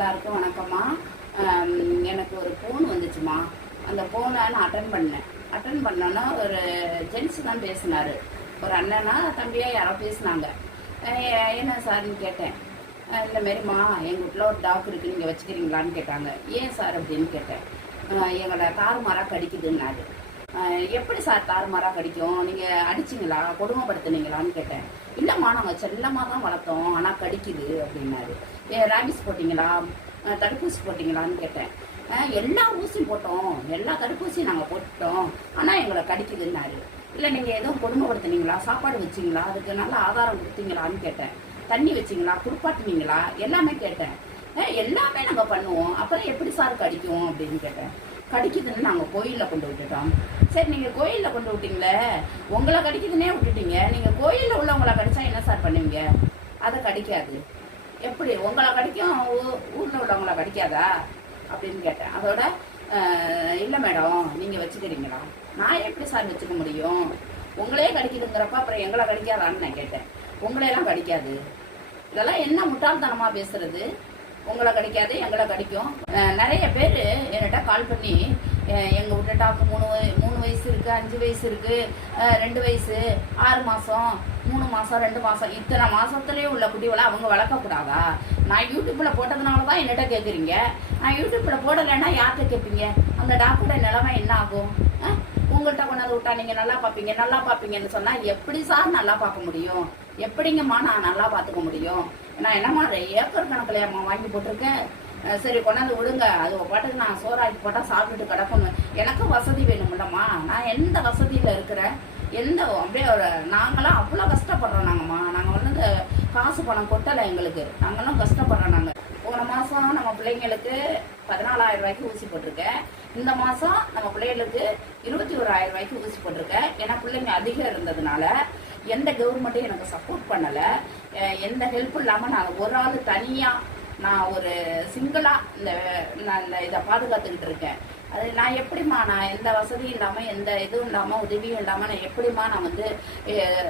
எல்லாருக்கும் வணக்கம்மா. எனக்கு ஒரு ஃபோன் வந்துச்சுமா. அந்த ஃபோனை நான் அட்டன் பண்ணேன். அட்டன் பண்ணோன்னா ஒரு ஜென்ஸ் தான் பேசினாரு. ஒரு அண்ணனா தம்பியாக யாரோ பேசினாங்க. என்ன சார்னு கேட்டேன். இந்தமாரிம்மா மாரிம்மா எங்கள் வீட்டில் ஒரு டாக் இருக்குது நீங்கள் வச்சுக்கிறீங்களான்னு கேட்டாங்க. ஏன் சார் அப்படின்னு கேட்டேன். எங்களோட எங்களை தாறுமாறாக கடிக்குதுன்னாரு. எப்படி சார் தாறுமாறாக கடிக்கும் நீங்கள் அடிச்சிங்களா? கொடுமைப்படுத்துனீங்களான்னு கேட்டேன். இல்லைம்மா நாங்கள் செல்லமாக தான் வளர்த்தோம். ஆனால் கடிக்குது அப்படின்னாரு. ஏ ரேபிஸ் போட்டிங்களா? தடுப்பூசி போட்டிங்களான்னு கேட்டேன். எல்லா ஊசியும் போட்டோம். எல்லா தடுப்பூசியும் நாங்கள் போட்டோம். ஆனால் எங்களை கடிக்குதுன்னாரு. இல்லை நீங்கள் எதுவும் கொடுமைப்படுத்துனீங்களா? சாப்பாடு வச்சிங்களா? அதுக்கு நல்ல ஆதாரம் கொடுத்தீங்களான்னு கேட்டேன். தண்ணி வச்சிங்களா? குளிப்பாட்டினீங்களா? எல்லாமே கேட்டேன். எல்லாமே நாங்கள் பண்ணுவோம். அப்புறம் எப்படி சார் கடிக்கும் அப்படின்னு கேட்டேன். கடிக்குதுன்னு நாங்கள் கோயிலில் கொண்டு விட்டுட்டோம். சரி நீங்கள் கோயிலில் கொண்டு விட்டீங்களே உங்களை கடிக்குதுன்னே விட்டுட்டீங்க. நீங்கள் கோயிலில் உள்ளவங்களை கடிச்சா என்ன சார் பண்ணுவீங்க? அதை கடிக்காது. எப்படி? உங்களை கடிக்கும் ஊ- ஊர்ல உள்ளவங்களை கடிக்காதா? அப்படின்னு கேட்டேன். அதோட இல்லை மேடம் நீங்கள் வச்சுக்கிறீங்களா? நான் எப்படி சார் வச்சுக்க முடியும்? உங்களே கடிக்குதுங்கிறப்ப அப்புறம் எங்களை கடிக்காதான்னு நான் கேட்டேன். உங்களையெல்லாம் கடிக்காது. இதெல்லாம் என்ன முட்டாள்தனமாக பேசுறது? உங்களை கிடைக்காது எங்களை கிடைக்கும். நிறைய பேர் என்கிட்ட கால் பண்ணி எங்கள் விட்டுட்டாக்கு டாக்கு மூணு மூணு வயசு இருக்குது அஞ்சு வயசு இருக்குது ரெண்டு வயசு ஆறு மாதம் மூணு மாதம் ரெண்டு மாதம் இத்தனை மாதத்துலேயே உள்ள குட்டிகளை அவங்க வளர்க்கக்கூடாதா? நான் யூடியூப்பில் போட்டதுனால தான் என்னிட்ட கேட்குறீங்க நான் யூடியூப்பில் போடலைன்னா யார்கிட்ட கேட்பீங்க அந்த டாக்டரோட நிலைமை என்ன ஆகும்? உங்கள்கிட்ட கொண்டாந்து விட்டா நீங்க நல்லா பார்ப்பீங்க நல்லா பார்ப்பீங்கன்னு சொன்னா எப்படி சார் நல்லா பார்க்க முடியும்? எப்படிங்கம்மா நான் நல்லா பார்த்துக்க முடியும்? நான் என்னம்மா ஏக்கர் கணக்குலையாம்மா வாங்கி போட்டிருக்கேன். சரி கொண்டாந்து விடுங்க. அது பாட்டுக்கு நான் சோறாக்கி போட்டால் சாப்பிட்டுட்டு கிடக்கணும். எனக்கு வசதி வேணும்லம்மா நான் எந்த வசதியில் இருக்கிறேன்? எந்த அப்படியே ஒரு நாங்களாம் அவ்வளோ கஷ்டப்படுறோம் நாங்கம்மா. நாங்கள் வந்து இந்த காசு பணம் கொட்டலை எங்களுக்கு. நாங்களும் கஷ்டப்படுறோம் நாங்கள் போன மாதம் நம்ம பிள்ளைங்களுக்கு பதினாலாயிரம் ரூபாய்க்கு ஊசி போட்டிருக்கேன். இந்த மாதம் நம்ம பிள்ளைகளுக்கு இருபத்தி ஓராயிரம் ரூபாய்க்கு ஊசி போட்டிருக்கேன். ஏன்னா பிள்ளைங்க அதிகம் இருந்ததுனால எந்த கவர்மெண்ட்டும் எனக்கு சப்போர்ட் பண்ணலை. எந்த ஹெல்ப்பும் இல்லாமல் நான் ஒரு ஆள் தனியாக நான் ஒரு சிங்கிளா இந்த நான் இந்த இதை பாதுகாத்துக்கிட்டு இருக்கேன். அது நான் எப்படிம்மா நான் எந்த வசதியும் இல்லாமல் எந்த இதுவும் இல்லாமல் உதவியும் இல்லாமல் நான் எப்படிம்மா நான் வந்து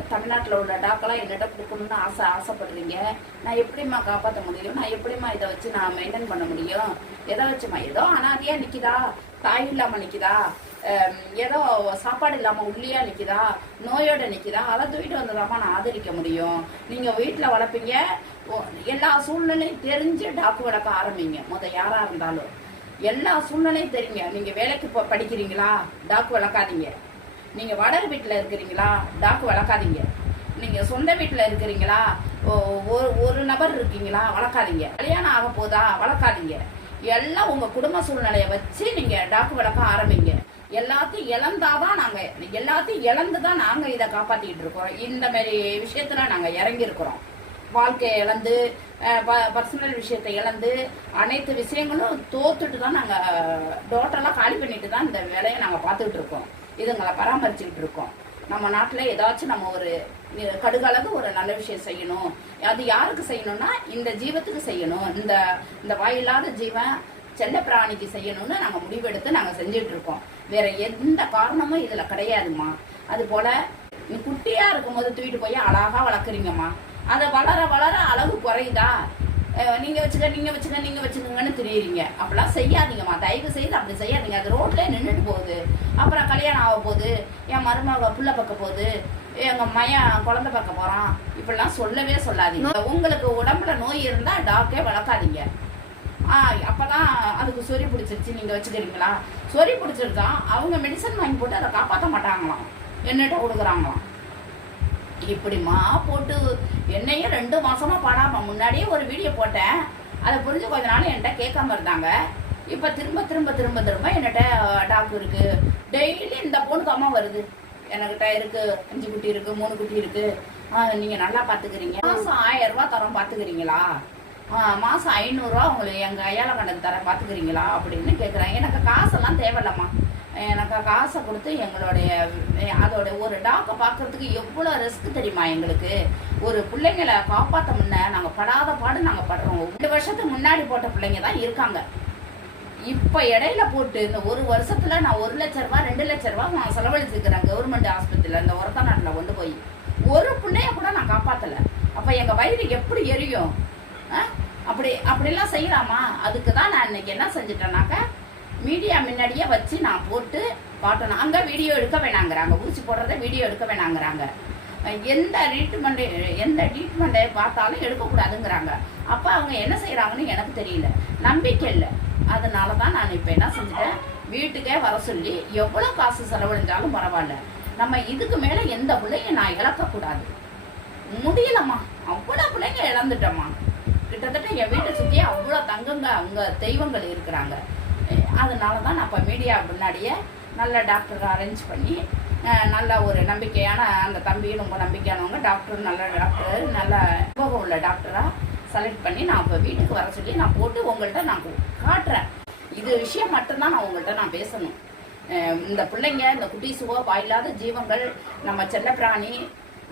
தமிழ்நாட்டில் உள்ள டாக்கெல்லாம் என்கிட்ட கொடுக்கணும்னு ஆசை ஆசைப்படுறீங்க? நான் எப்படிம்மா காப்பாற்ற முடியும்? நான் எப்படிம்மா இதை வச்சு நான் மெயின்டைன் பண்ண முடியும்? எதை வச்சுமா ஏதோ அனாதையாக நிற்கிதா தாய் இல்லாமல் நிற்கிதா ஏதோ சாப்பாடு இல்லாமல் உள்ளியாக நிற்கிதா நோயோட நிற்கிதா அதை தூக்கிட்டு வந்ததாமா நான் ஆதரிக்க முடியும். நீங்கள் வீட்டில் வளர்ப்பீங்க ஓ- எல்லா சூழ்நிலையும் தெரிஞ்சு டாக்கு வளர்க்க ஆரம்பிங்க. மொதல் யாராக இருந்தாலும். எல்லா சூழ்நிலையும் தெரியுங்க. நீங்கள் வேலைக்கு போ படிக்கிறீங்களா? டாக்கு வளர்க்காதீங்க. நீங்கள் வாடகை வீட்டில் இருக்கிறீங்களா? டாக்கு வளர்க்காதீங்க. நீங்கள் சொந்த வீட்டில் இருக்கிறீங்களா? ஓ- ஒரு ஒரு நபர் இருக்கீங்களா? வளர்க்காதீங்க. கல்யாணம் ஆக போதா? வளர்க்காதீங்க. எல்லாம் உங்கள் குடும்ப சூழ்நிலையை வச்சு நீங்கள் டாக்கு வளர்க்க ஆரம்பிங்க. எல்லாத்தையும் இழந்தாதான் நாங்கள் எல்லாத்தையும் இழந்து தான் நாங்கள் இதை காப்பாற்றிக்கிட்டு இருக்கோம். இந்த மாதிரி விஷயத்துல நாங்கள் இறங்கி இருக்கிறோம் வாழ்க்கையை இழந்து பர்சனல் விஷயத்தை இழந்து அனைத்து விஷயங்களும் தோத்துட்டு தான் நாங்கள் டோட்டலாக காலி பண்ணிட்டு தான் இந்த வேலையை நாங்கள் பார்த்துக்கிட்டு இருக்கோம். இதுங்களை பராமரிச்சுக்கிட்டு இருக்கோம். நம்ம நாட்டில் ஏதாச்சும் நம்ம ஒரு கடுகளவு ஒரு நல்ல விஷயம் செய்யணும். அது யாருக்கு செய்யணும்னா இந்த ஜீவத்துக்கு செய்யணும். இந்த இந்த வாயில்லாத ஜீவன் செல்ல பிராணிக்கு செய்யணும்னு நாங்கள் முடிவெடுத்து நாங்கள் செஞ்சுட்டு இருக்கோம். வேற எந்த காரணமும் இதில் கிடையாதும்மா. அது போல குட்டியாக இருக்கும்போது தூக்கிட்டு போய் அழகாக வளர்க்குறீங்கம்மா. அதை வளர வளர அளவு குறையுதா? அஹ் நீங்க வச்சுக்க நீங்க வச்சுக்க நீங்க வச்சுக்கோங்கன்னு தெரியுறீங்க. அப்படிலாம் செய்யாதீங்கம்மா தயவு செய்து அப்படி செய்யாதீங்க. அது ரோட்ல நின்றுட்டு போகுது. அப்புறம் கல்யாணம் ஆக போகுது. என் மருமக புள்ள பார்க்க போகுது. எங்க மையன் குழந்தை பார்க்க போறான். இப்படிலாம் சொல்லவே சொல்லாதீங்க. உங்களுக்கு உடம்புல நோய் இருந்தா டாக்டே வளர்க்காதீங்க. அப்பதான் அதுக்கு சொறி பிடிச்சிருச்சு. நீங்க வச்சுக்கிறீங்களா? சொறி பிடிச்சிருக்கா அவங்க மெடிசன் வாங்கி போட்டு அதை காப்பாற்ற மாட்டாங்களாம். என்னட்ட கொடுக்குறாங்களாம். இப்படிமா போட்டு என்னையும் ரெண்டு மாசமா படாம முன்னாடியே ஒரு வீடியோ போட்டேன். அதை புரிஞ்சு கொஞ்ச நாள் என்கிட்ட கேட்காம இருந்தாங்க. இப்ப திரும்ப திரும்ப திரும்ப திரும்ப என்கிட்ட டாக்டர் இருக்கு. டெய்லி இந்த பொண்ணுக்கு அம்மா வருது. என்கிட்ட இருக்கு. அஞ்சு குட்டி இருக்கு மூணு குட்டி இருக்கு. ஆ, நீங்க நல்லா பாத்துக்கிறீங்க. மாசம் ஆயிரம் ரூபா தரோம் பாத்துக்கிறீங்களா? ஆ, மாசம் ஐநூறுரூவா உங்களுக்கு எங்க அயாள கண்டது தரேன் பாத்துக்கிறீங்களா? அப்படின்னு கேக்குறாங்க. எனக்கு காசெல்லாம் தேவையில்லம்மா. எனக்கு காசை கொடுத்து எங்களுடைய அதோட ஒரு டாக்கை பார்க்கறதுக்கு எவ்வளோ ரிஸ்க் தெரியுமா எங்களுக்கு? ஒரு பிள்ளைங்களை காப்பாற்ற முன்ன நாங்கள் படாத பாடு நாங்கள் படுறோம். ரெண்டு வருஷத்துக்கு முன்னாடி போட்ட பிள்ளைங்க தான் இருக்காங்க. இப்போ இடையில போட்டு இந்த ஒரு வருஷத்துல நான் ஒரு லட்ச ரூபா ரெண்டு லட்ச ரூபா நான் செலவழிச்சிருக்கிறேன் கவர்மெண்ட் ஆஸ்பத்திரியில் இந்த ஒரத்த நாட்டில் கொண்டு போய். ஒரு பிள்ளைய கூட நான் காப்பாற்றலை அப்போ எங்கள் வயிறு எப்படி எரியும்? அப்படி அப்படிலாம் செய்யலாமா? அதுக்கு தான் நான் இன்னைக்கு என்ன செஞ்சுட்டேனாக்க மீடியா முன்னாடியே வச்சு நான் போட்டு காட்டணும். அங்கே வீடியோ எடுக்க வேணாங்கிறாங்க. ஊசி போடுறத வீடியோ எடுக்க வேணாங்கிறாங்க. எந்த ட்ரீட்மெண்ட் எந்த ட்ரீட்மெண்ட்டை பார்த்தாலும் எடுக்கக்கூடாதுங்கிறாங்க. அப்போ அவங்க என்ன செய்கிறாங்கன்னு எனக்கு தெரியல. நம்பிக்கை இல்லை. அதனால தான் நான் இப்போ என்ன செஞ்சுட்டேன்? வீட்டுக்கே வர சொல்லி எவ்வளோ காசு செலவழிஞ்சாலும் பரவாயில்ல. நம்ம இதுக்கு மேலே எந்த பிள்ளையும் நான் இழக்கக்கூடாது. முடியலம்மா. அவ்வளோ பிள்ளைங்க இழந்துட்டோம்மா. கிட்டத்தட்ட என் வீட்டை சுற்றி அவ்வளோ தங்கங்க அவங்க தெய்வங்கள் இருக்கிறாங்க. அதனால தான் நான் இப்போ மீடியா முன்னாடியே நல்ல டாக்டர் அரேஞ்ச் பண்ணி நல்ல ஒரு நம்பிக்கையான அந்த தம்பியும் ரொம்ப நம்பிக்கையானவங்க டாக்டர் நல்ல டாக்டர் நல்ல அனுபவம் உள்ள டாக்டராக செலக்ட் பண்ணி நான் இப்போ வீட்டுக்கு வர சொல்லி நான் போட்டு உங்கள்கிட்ட நான் காட்டுறேன். இது விஷயம் மட்டும்தான் நான் உங்கள்கிட்ட நான் பேசணும். இந்த பிள்ளைங்க இந்த குட்டீசுவோ வாயில்லாத ஜீவங்கள் நம்ம செல்லப்பிராணி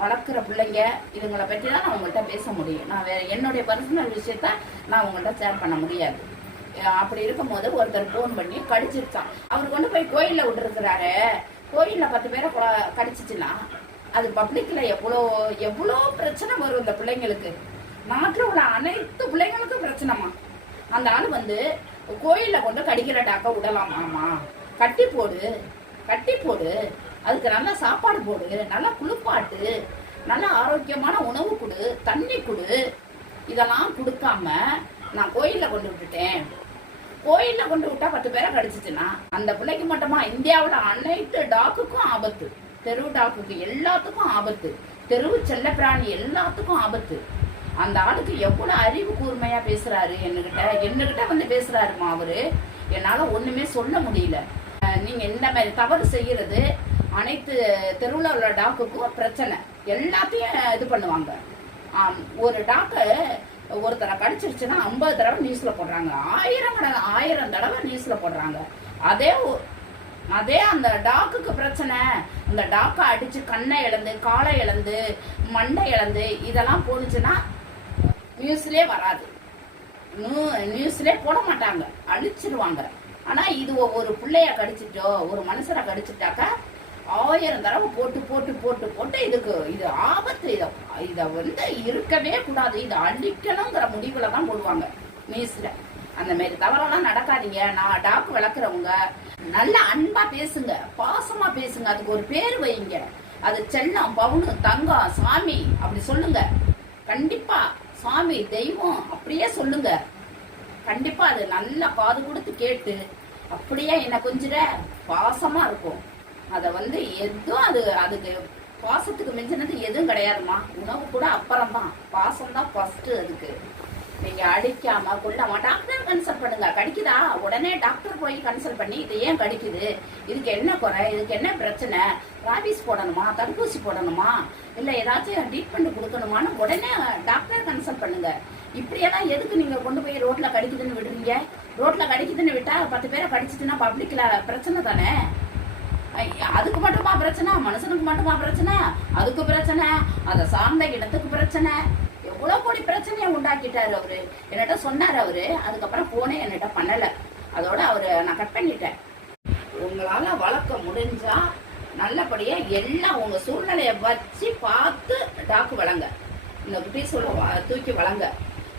வளர்க்குற பிள்ளைங்க இதுங்களை பற்றி தான் நான் உங்கள்கிட்ட பேச முடியும். நான் வேறு என்னுடைய பர்சனல் விஷயத்த நான் உங்கள்கிட்ட ஷேர் பண்ண முடியாது. அப்படி இருக்கும்போது ஒருத்தர் ஃபோன் பண்ணி கடிச்சிருச்சான் அவர் கொண்டு போய் கோயிலில் விட்டுருக்கிறாரு. கோயிலில் பத்து பேரை கொ- கடிச்சிச்சுன்னா அது பப்ளிக்கில் எவ்வளோ எவ்வளோ பிரச்சனை வரும் இந்த பிள்ளைங்களுக்கு. நாட்டில் உள்ள அனைத்து பிள்ளைங்களுக்கும் பிரச்சனைமா அந்த ஆள் வந்து கோயிலில் கொண்டு கடிக்கிற டாக்க விடலாமாமா கட்டி போடு கட்டி போடு. அதுக்கு நல்லா சாப்பாடு போடு நல்லா குளிப்பாட்டு நல்ல ஆரோக்கியமான உணவு கொடு தண்ணி கொடு. இதெல்லாம் கொடுக்காம நான் கோயிலில் கொண்டு விட்டுட்டேன். கோயிலில் கொண்டு விட்டா பத்து பேரை கடிச்சிச்சுன்னா அந்த பிள்ளைக்கு மட்டுமா? இந்தியாவில் அனைத்து டாக்குக்கும் ஆபத்து. தெரு டாக்குக்கு எல்லாத்துக்கும் ஆபத்து. தெருவு செல்லப்பிராணி எல்லாத்துக்கும் ஆபத்து. அந்த ஆளுக்கு எவ்வளவு அறிவு கூர்மையா பேசுறாரு என்னகிட்ட? என்னகிட்ட வந்து பேசுறாருமா அவரு? என்னால ஒண்ணுமே சொல்ல முடியல. நீங்கள் நீங்க இந்த மாதிரி தவறு செய்யறது அனைத்து தெருவில் உள்ள டாக்குக்கும் பிரச்சனை. எல்லாத்தையும் இது பண்ணுவாங்க. ஒரு டாக்டர் ஒருத்தரை கடிச்சிருச்சுன்னா ஐம்பது தடவை நியூஸ்ல போடுறாங்க. ஆயிரம் கணக்கு ஆயிரம் தடவை நியூஸ்ல போடுறாங்க. அதே ஒ- அதே அந்த டாக்குக்கு பிரச்சனை. அந்த டாக்கை அடிச்சு கண்ணை இழந்து காலை இழந்து மண்டை இழந்து இதெல்லாம் போனுச்சுன்னா நியூஸ்லயே வராது. நியூ- நியூஸ்லயே போட மாட்டாங்க. அழிச்சிருவாங்க. ஆனா இது ஒரு பிள்ளைய கடிச்சிட்டோ ஒரு மனுஷரை கடிச்சிட்டாக்கா ஆயிரம் தடவை போட்டு போட்டு போட்டு போட்டு இதுக்கு இது ஆபத்து இதை. இதை வந்து இருக்கவே கூடாது. இதை அழிக்கணுங்கிற முடிவில் தான் போடுவாங்க நியூஸில் அந்த மாரி தவறெல்லாம் நடக்காதீங்க. நான் டாக்கு வளர்க்குறவங்க நல்ல அன்பா பேசுங்க. பாசமா பேசுங்க. அதுக்கு ஒரு பேர் வைங்க. அது செல்லம் பவுனு தங்கம் சாமி அப்படி சொல்லுங்க. கண்டிப்பா சாமி தெய்வம் அப்படியே சொல்லுங்க. கண்டிப்பா அது நல்லா காது கொடுத்து கேட்டு அப்படியே என்ன கொஞ்சிட பாசமா இருக்கும். அதை வந்து எதுவும் அது அதுக்கு பாசத்துக்கு மிஞ்சினது எதுவும் கிடையாதுமா உணவு கூட அப்புறம் தான் பாசம் தான் ஃபர்ஸ்ட் அதுக்கு. நீங்க அடிக்காம கொள்ளாம டாக்டர் கன்சல்ட் பண்ணுங்க. கடிக்குதா? உடனே டாக்டர் போய் கன்சல்ட் பண்ணி இது ஏன் கடிக்குது? இதுக்கு என்ன குறை? இதுக்கு என்ன பிரச்சனை? ராபிஸ் போடணுமா? தடுப்பூசி போடணுமா? இல்ல ஏதாச்சும் ட்ரீட்மெண்ட் கொடுக்கணுமான்னு உடனே டாக்டர் கன்சல்ட் பண்ணுங்க. இப்படியெல்லாம் எதுக்கு நீங்க கொண்டு போய் ரோட்ல கடிக்குதுன்னு விடுறீங்க? ரோட்ல கடிக்குதுன்னு விட்டா பத்து பேரை கடிச்சிட்டுன்னா பப்ளிக்ல பிரச்சனை தானே? அதுக்கு மட்டுமா பிரச்சனை? மனுஷனுக்கு மட்டுமா பிரச்சனை? அதுக்கு பிரச்சனை. அதை சார்ந்த இடத்துக்கு பிரச்சனை. எவ்வளவு கோடி பிரச்சனையை உண்டாக்கிட்டாரு அவரு. என்கிட்ட சொன்னாரு அவரு. அதுக்கப்புறம் போனே என்கிட்ட பண்ணல. அதோட அவரு நான் கட் பண்ணிட்டேன். உங்களால வளர்க்க முடிஞ்சா நல்லபடியா எல்லாம் உங்க சூழ்நிலைய வச்சு பார்த்து டாக்கு வளங்க இந்த குட்டீஸோட வ- தூக்கி வளங்க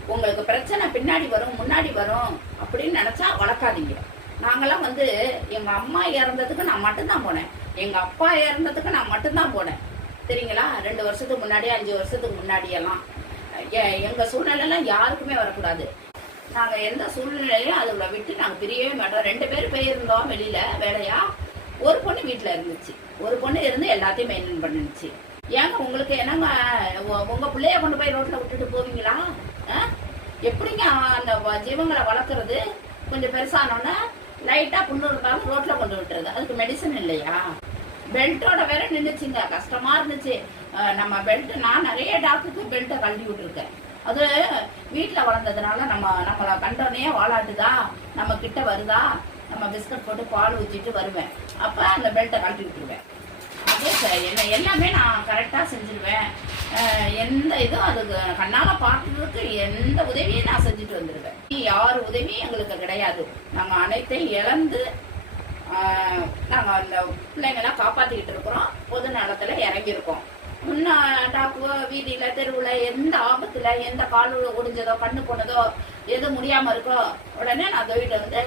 உங்களுக்கு பிரச்சனை பின்னாடி வரும் முன்னாடி வரும் அப்படின்னு நினைச்சா வளர்க்காதீங்க. நாங்கெல்லாம் வந்து எங்க அம்மா இறந்ததுக்கு நான் மட்டும்தான் போனேன். எங்க அப்பா இறந்ததுக்கு நான் மட்டும்தான் போனேன். சரிங்களா? ரெண்டு வருஷத்துக்கு முன்னாடி அஞ்சு வருஷத்துக்கு முன்னாடியெல்லாம். எங்க சூழ்நிலைலாம் யாருக்குமே வரக்கூடாது. நாங்க எந்த சூழ்நிலையும் அதுல விட்டு நாங்க பிரியவே மாட்டோம். ரெண்டு பேரும் போயிருந்தோம் வெளியில வேலையா? ஒரு பொண்ணு வீட்டுல இருந்துச்சு. ஒரு பொண்ணு இருந்து எல்லாத்தையும் மெயின்டைன் பண்ணுச்சு. ஏங்க உங்களுக்கு என்னங்க உங்கள் உங்க பிள்ளைய கொண்டு போய் ரோட்ல விட்டுட்டு போவீங்களா? ஆ? எப்படிங்க அந்த ஜீவங்களை வளர்க்குறது? கொஞ்சம் பெருசானோன்னா? லைட்டா புண்ணு இருந்தாலும் ரோட்ல கொண்டு விட்டுறது அதுக்கு மெடிசன் இல்லையா? பெல்ட்டோட வேற நின்றுச்சுங்க கஷ்டமா இருந்துச்சு. நம்ம பெல்ட் நான் நிறைய டாக்டருக்கு பெல்ட்டை கழட்டி விட்டுருக்கேன். அது வீட்டில் வளர்ந்ததுனால நம்ம நம்மளை கண்டோடனே வாழாட்டுதா நம்ம கிட்ட வருதா? நம்ம பிஸ்கட் போட்டு பால் ஊற்றிட்டு வருவேன். அப்போ அந்த பெல்ட்டை கழட்டி விட்டுருவேன். அதே சார் என்ன எல்லாமே நான் கரெக்டாக செஞ்சிருவேன். எந்த இதுவும் அதுக்கு கண்ணால் பார்த்ததுக்கு எந்த உதவியும் நான் செஞ்சுட்டு வந்துடுவேன் யார் உதவியும் எங்களுக்கு கிடையாது. நாங்கள் அனைத்தையும் இழந்து நாங்கள் அந்த பிள்ளைங்களாம் காப்பாத்திக்கிட்டு இருக்கிறோம். பொது நலத்துல இறங்கியிருக்கோம். முன்ன டாப்பு வீதியில தெருவுல எந்த ஆபத்துல எந்த கால் ஒடிஞ்சதோ கண்ணு போனதோ எது முடியாம இருக்கோ உடனே நான் தொழில வந்து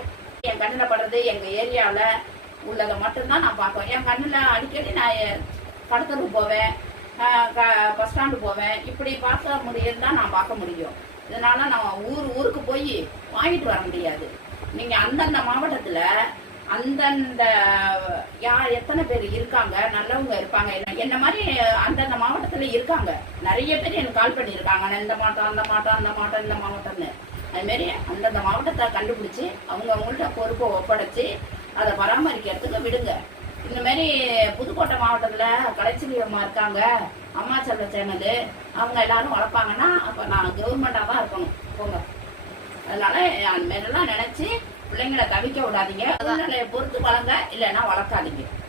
என் கண்ணில் படுறது எங்க ஏரியாவில் உள்ளதை மட்டும்தான் நான் பார்ப்பேன். என் கண்ணில் அடிக்கடி நான் படத்துக்கு போவேன். பஸ் ஸ்டாண்டு போவேன். இப்படி பார்க்க முடியும் தான் நான் பார்க்க முடியும். இதனால நான் ஊர் ஊருக்கு போய் வாங்கிட்டு வர முடியாது. நீங்க அந்தந்த மாவட்டத்துல அந்தந்த யார் எத்தனை பேர் இருக்காங்க நல்லவங்க இருப்பாங்க என்ன- மாதிரி அந்தந்த மாவட்டத்துல இருக்காங்க. நிறைய பேர் எனக்கு கால் பண்ணியிருக்காங்க. இந்த மாவட்டம் அந்த மாவட்டம் அந்த மாவட்டம் இந்த மாவட்டம்னு. அது மாதிரி அந்தந்த மாவட்டத்தை கண்டுபிடிச்சி அவங்க அவங்கள்ட்ட பொறுப்பை ஒப்படைச்சு அதை பராமரிக்கிறதுக்கு விடுங்க. இந்த மாதிரி புதுக்கோட்டை மாவட்டத்துல கலைச்செல்வி அம்மா இருக்காங்க அம்மா செல்ல சேனல் அவங்க எல்லாரும் வளர்ப்பாங்கன்னா அப்ப நான் கவர்மெண்டா தான் இருக்கணும். போங்க. அதனால அந்த மாதிரிலாம் நினைச்சு பிள்ளைங்களை தவிக்க விடாதீங்க. பொறுத்து வளங்க இல்லைன்னா வளர்க்காதீங்க.